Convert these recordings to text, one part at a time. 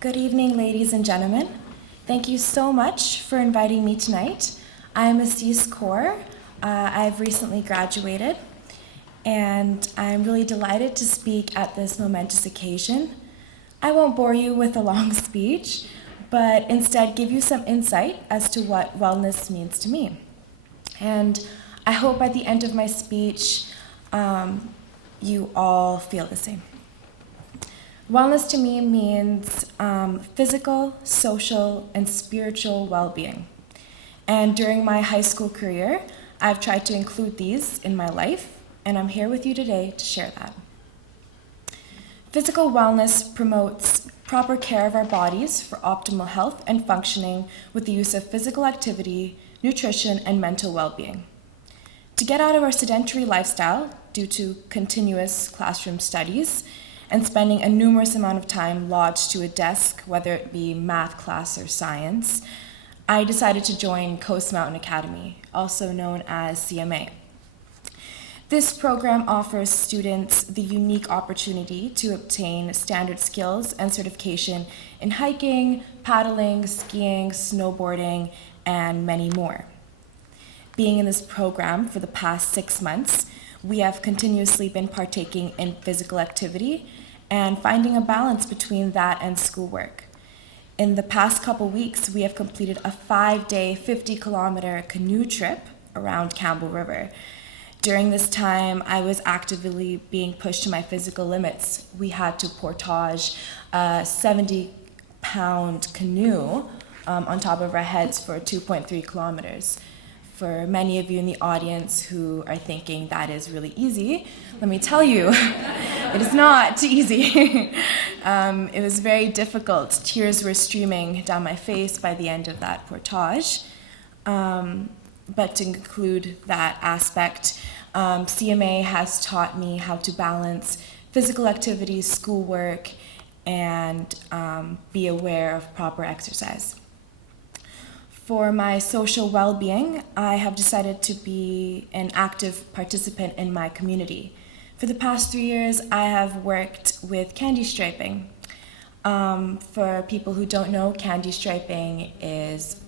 Good evening, ladies and gentlemen. Thank you so much for inviting me tonight. I'm Asees Singh. I've recently graduated, and I'm really delighted to speak at this momentous occasion. I won't bore you with a long speech, but instead give you some insight as to what wellness means to me. And I hope at the end of my speech, you all feel the same. Wellness to me means physical, social, and spiritual well-being. And during my high school career, I've tried to include these in my life, and I'm here with you today to share that. Physical wellness promotes proper care of our bodies for optimal health and functioning with the use of physical activity, nutrition, and mental well-being. To get out of our sedentary lifestyle due to continuous classroom studies and spending a numerous amount of time lodged to a desk, whether it be math class or science, I decided to join Coast Mountain Academy, also known as CMA. This program offers students the unique opportunity to obtain standard skills and certification in hiking, paddling, skiing, snowboarding, and many more. Being in this program for the past 6 months, we have continuously been partaking in physical activity and finding a balance between that and schoolwork. In the past couple weeks, we have completed a 5-day, 50-kilometer canoe trip around Campbell River. During this time, I was actively being pushed to my physical limits. We had to portage a 70-pound canoe on top of our heads for 2.3 kilometers. For many of you in the audience who are thinking that is really easy, let me tell you, it is not easy. It was very difficult. Tears were streaming down my face by the end of that portage. But to conclude that aspect, CMA has taught me how to balance physical activities, schoolwork, and be aware of proper exercise. For my social well-being, I have decided to be an active participant in my community. For the past 3 years, I have worked with candy striping. For people who don't know, candy striping is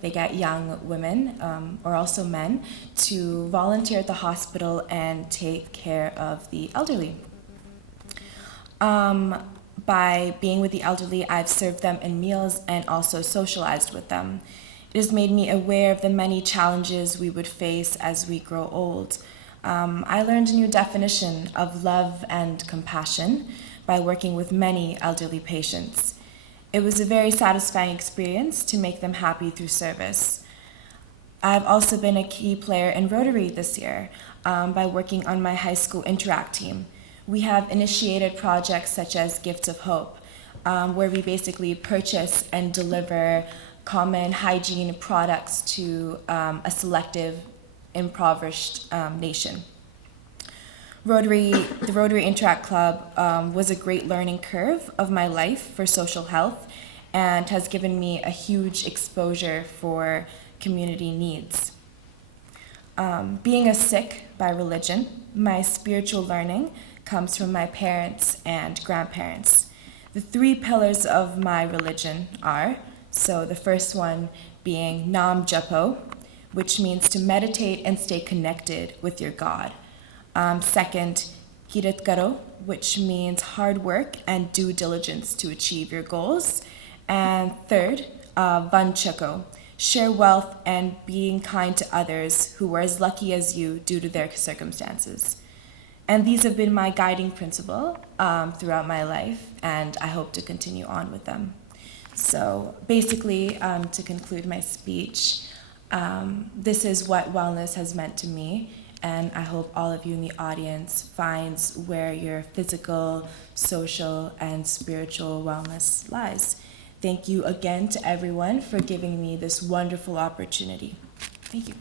they get young women, or also men, to volunteer at the hospital and take care of the elderly. By being with the elderly, I've served them in meals and also socialized with them. It has made me aware of the many challenges we would face as we grow old. I learned a new definition of love and compassion by working with many elderly patients. It was a very satisfying experience to make them happy through service. I've also been a key player in Rotary this year by working on my high school Interact team. We have initiated projects such as Gifts of Hope, where we basically purchase and deliver common hygiene products to a selective, impoverished nation. The Rotary Interact Club was a great learning curve of my life for social health and has given me a huge exposure for community needs. Being a Sikh by religion, my spiritual learning comes from my parents and grandparents. The 3 pillars of my religion are, so the first one being Nam Japo, which means to meditate and stay connected with your God. Second, Kirit Karo, which means hard work and due diligence to achieve your goals. And third, Vanchako, share wealth and being kind to others who are as lucky as you due to their circumstances. And these have been my guiding principle throughout my life, and I hope to continue on with them. So basically, to conclude my speech, this is what wellness has meant to me, and I hope all of you in the audience finds where your physical, social, and spiritual wellness lies. Thank you again to everyone for giving me this wonderful opportunity. Thank you.